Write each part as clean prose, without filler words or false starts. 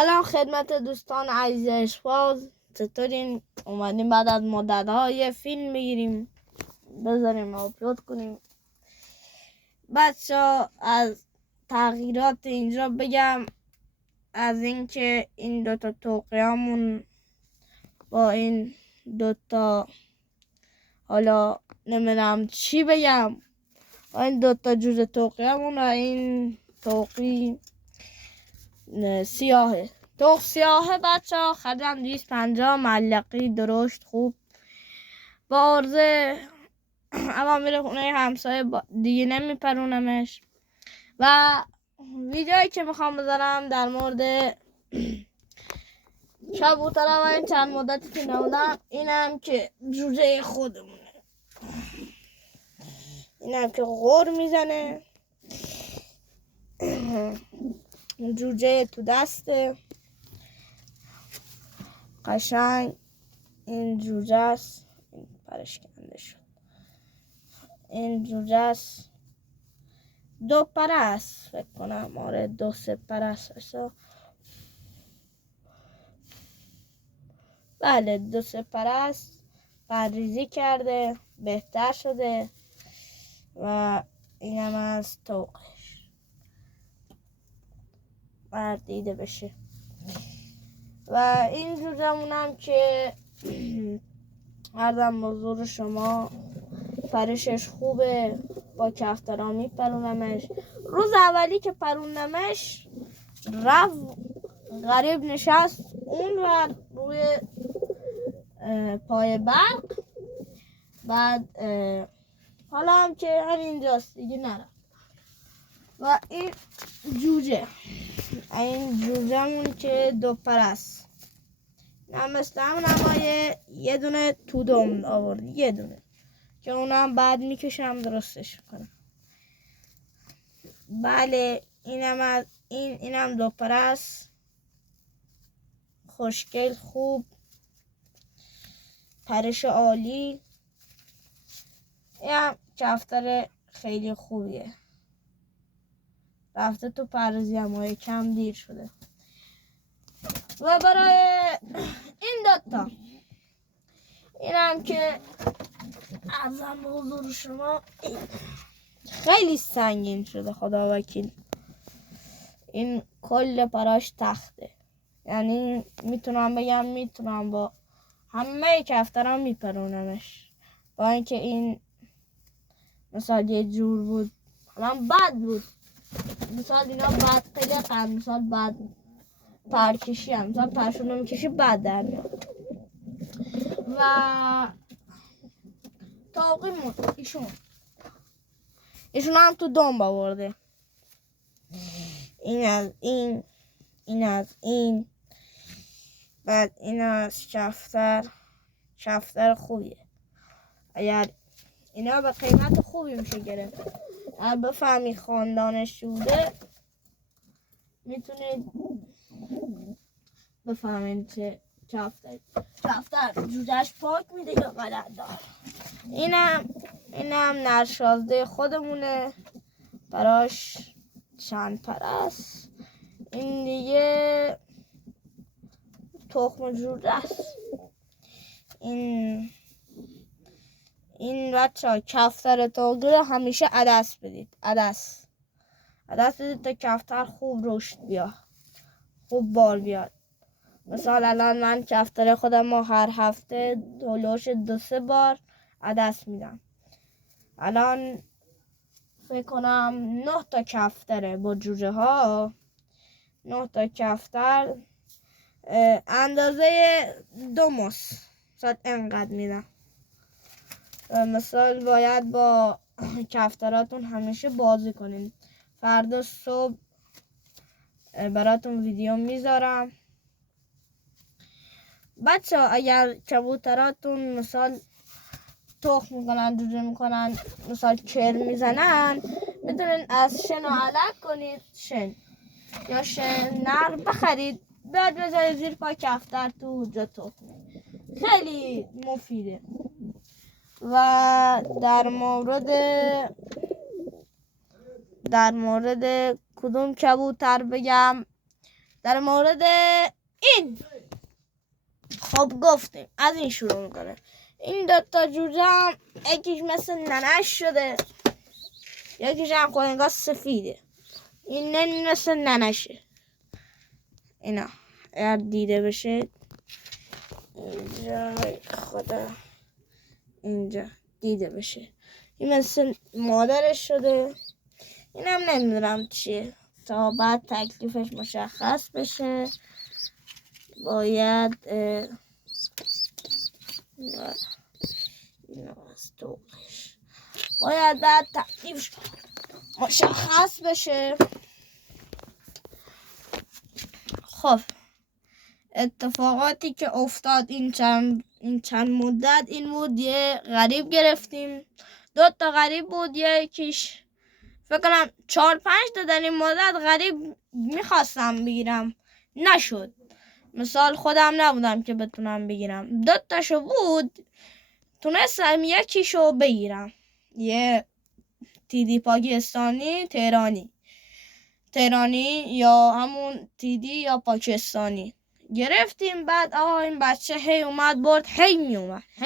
سلام خدمت دوستان عزیز اشواز، چطورین؟ اومدیم بعد از مدت‌ها یه فیلم بگیریم بذاریم آپلود کنیم. بچه از تغییرات اینجا بگم، از اینکه این دوتا توقیه‌مون با این دوتا، حالا نمیدونم چی بگم، این دوتا جوجه توقیه‌مون و این توقی سیاهه. توق سیاهه بچه ها خریدم 250 معلقی درشت خوب با عرضه، اما میره خونه همسایه دیگه نمیپرونمش. و ویدیویی که میخوام بذارم در مورد کبوترم و این چند مدتی که نبودم، اینم که جوجه خودمونه، اینم که غور میزنه، جوجه تو دسته قشنگ. این جوجه است، این پرش کنده شد. این جوجه است، دو پره است فکر کنم، آره 2-3 پره است. بله 2-3 پره است، پرریزی کرده، بهتر شده و اینم از توقش دیده بشه. و این جوجمونم که عرضم بزرگ شما پرشش خوبه، با کفترها میپرونمش. روز اولی که پروندمش رفت غریب نشست اون و روی پای برق، بعد حالا هم که همینجاست دیگه نرفت. و این جوجه‌مون که دو پر است، مثل همون یه دونه تو دم آورد، یه دونه که اونم بعد میکشم درستش کنم. بله اینم دو پر است، خوشگل، خوب، پرش عالی. اینم کفتر خیلی خوبیه، رفته تو پرزی هم کم دیر شده. و برای این دوتا، اینم که ازم بزرگ شما خیلی سنگین شده خدا وکیل. این کل پراش تخته، یعنی میتونم با همه کفترام میپرونمش. با اینکه این مثال یه جور بود، الان بد بود، مثال اینا بد قلقن، مثال بد پرکشی هم، مثال پرشون رو میکشی بد در میاد. و توقیمون ایشون هم تو دنب آورده. این از این بعد این از کفتر خوبیه. اگر اینا به قیمت خوبی میشه گرفت، اگر بفهمی خاندانش بوده میتونید بفهمید که کفتر جوجهش پاک میده یا غلط دار. اینم نرشازده خودمونه، براش چند پر است. این دیگه تخم جوجه است. این بچه کفتر توقیه همیشه عدس بدید، عدس بدید تا کفتر خوب رشد بیاد، خوب بار بیاد. مثال الان من کفتر خودم هر هفته دولوش 2-3 بار عدس میدم. الان فکر کنم 9 تا کفتره با جوجه ها، 9 تا کفتر اندازه 2 مس ساعت انقدر میدم. مثال باید با کفتراتون همیشه بازی کنین. فردا صبح براتون ویدیو میذارم. بچه اگر کبوتراتون مثال تخم میکنن، جوجه میکنن، مثال کرم میزنن، میتونین از شن و علک کنید، شن یا شن نر بخرید، بعد بذارید زیر پا کفتر تو جا تخم، خیلی مفیده. و در مورد کدوم کبوتر بگم، در مورد این خب گفتیم از این شروع میکنه. این دوتا جوجه هم یکیش مثل ننش شده، یکیش هم خود سفیده. این مثل ننشه. اینا اگر دیده بشه اینجا، خدا اینجا دیده بشه، این مثل مادرش شده. اینم نمیدونم چیه، تا بعد تکلیفش مشخص بشه باید بعد تکلیفش مشخص بشه. خب اتفاقاتی که افتاد این چند مدت این بود، یه غریب گرفتیم. 2 تا غریب بود، یکیش فکر کنم 4-5 تا در این مدت غریب میخواستم بگیرم نشد. مثال خودم نبودم که بتونم بگیرم. 2 تاشو بود تونستم یکیشو بگیرم، یه تیدی پاکستانی تهرانی یا همون تیدی یا پاکستانی گرفتیم. بعد این بچه هی اومد برد، هی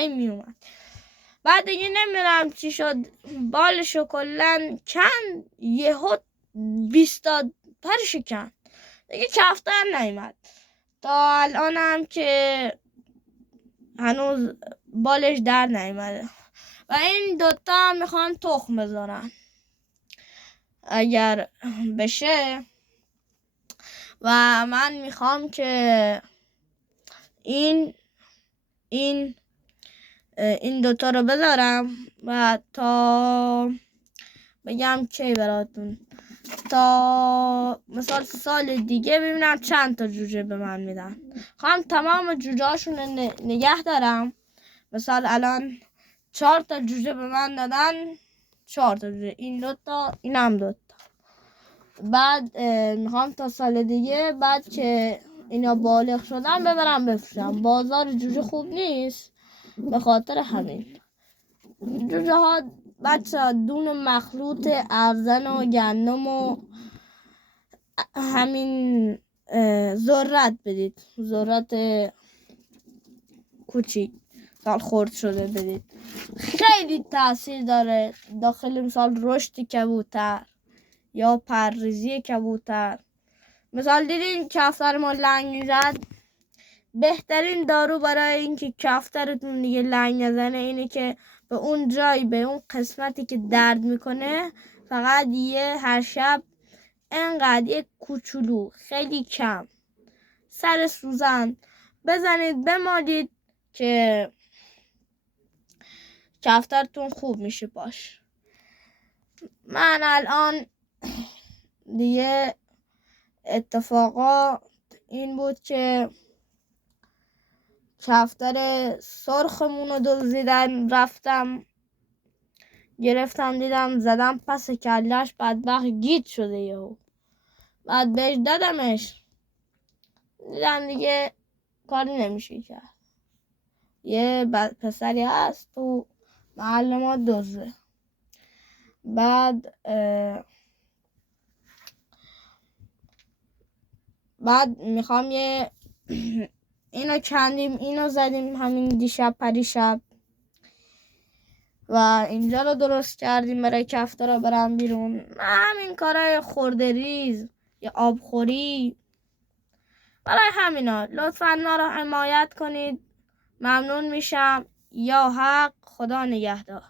میومد. بعد دیگه نمیدونم چی شد، بالشو کلن کن، یهو 20 تا پرش کن، دیگه کفتر نیومد. تا الان هم که هنوز بالش در نیومده. و این 2 تا میخوان تخم بذارن اگر بشه. و من میخوام که این 2 تا رو بذارم و تا بگم کی براتون، تا مثال سال دیگه ببینم چند تا جوجه به من میدن. خواهم تمام جوجه هاشون نگه دارم. مثال الان 4 تا جوجه به من دادن، 4 تا جوجه، این 2 تا، این هم 2 تا. بعد میخوام تا سال دیگه بعد که اینا بالغ شدن ببرم بفروشم. بازار جوجه خوب نیست، به خاطر همین جوجه ها بچه دون مخلوط ارزن و گندم و همین ذرت بدید، ذرت کوچیک سال خرد شده بدید. خیلی تاثیر داره داخل مثال رشد کبوتر یا پرریزی کبوتر. مثال دیدین کفتر ما لنگ میزد، بهترین دارو برای اینکه کفترتون دیگه لنگ نزنه اینه که به اون جایی، به اون قسمتی که درد میکنه فقط هر شب انقدر یه کوچولو خیلی کم سر سوزن بزنید بمالید که کفترتون خوب میشه باش. من الان دیگه اتفاقا این بود که کفتر سرخمون رو دزدیدن، رفتم گرفتم دیدم زدم پس کلش، بدبخت گیج شده یهو. بعد بهش دادمش، دیدم دیگه کاری نمیشه کرد. یه پسری هست تو محل ما دزده. بعد میخوام اینو کندیم، اینو زدیم همین دیشب پریشب و اینجا رو درست کردیم برای کفترها برم بیرون. همین کارهای خورده ریز یا آبخوری برای همینا. لطفاً ما رو حمایت کنید، ممنون میشم. یا حق، خدا نگهدار.